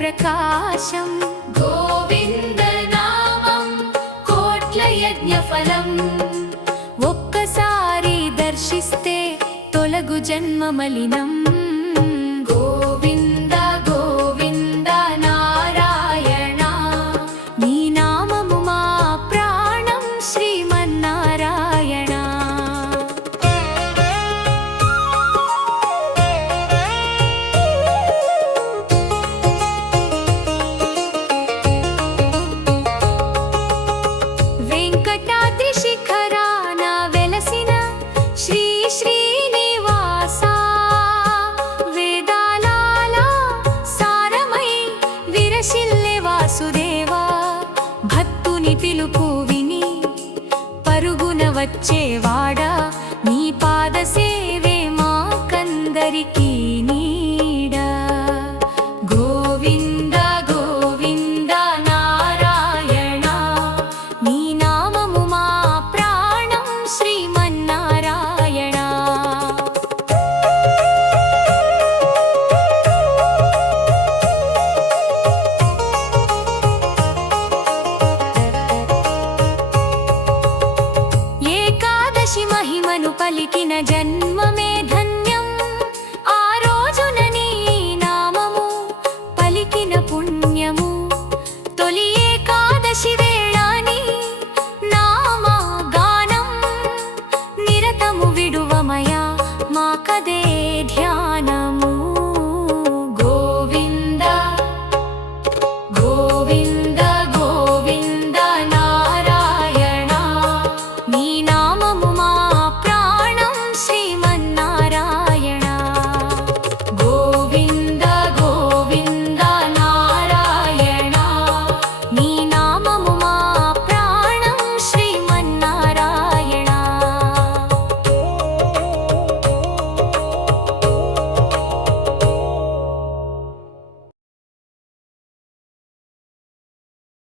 ప్రకాశం. గోవింద నామం కోట్ల యజ్ఞ ఫలం. ఒక్కసారి దర్శిస్తే తొలగు జన్మ మలినం. గోవింద గోవింద నారాయణ, నీ నామము మా ప్రాణం శ్రీమన్నారాయణ. వెంకటాద్రి శిఖరాన వెలసిన శ్రీ శ్రీనివాస, వేదాలాల సారమై విరసిల్లే వాసుదేవా. భక్తుని పిలుపు విని పరుగున వచ్చేవాడా,